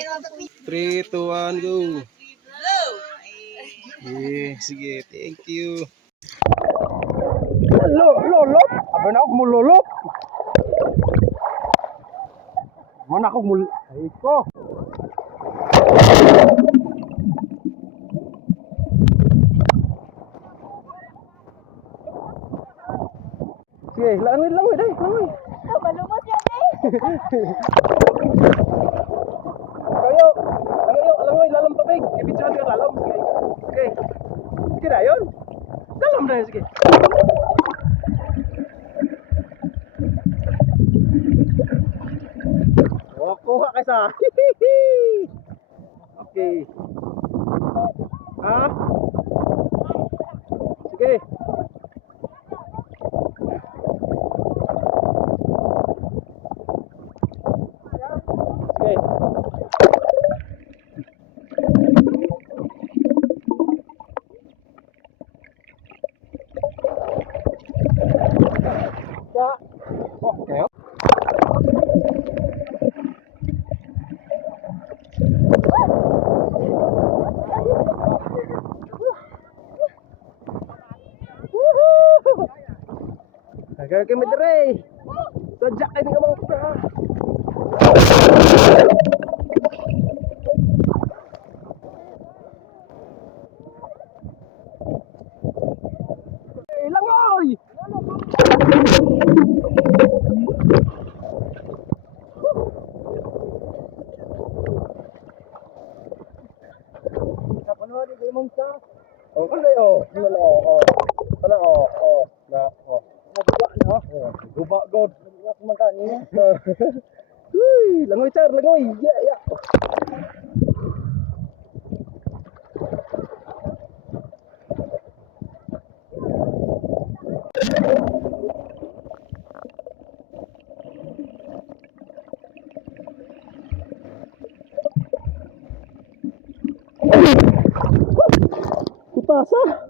3, 2, 1, go. Sige, thank you. Lolop? Abang ako mulolop. Mana ako mul... Ay ko. Sige, langoy deh, langoy. Malumot yan eh. Kayo, langoy, lalam tubig. Ibigyan ka lalam. Sige. Sige na yun. Lalam na yun, sige. Oh, kuha ka sa. Okay. Ha? Sige. Sige. Ya. Okay. Agak kami dere. Sajak ini ngomong kita. Langoy. Kapan hari kayo mangsa? Oh, kan kayo. Oh. Kana oh. Na oh. Naguba no? Oh, guba god. Wala ko man kani. Uy, langoy char, langoy. Ya. Putasa.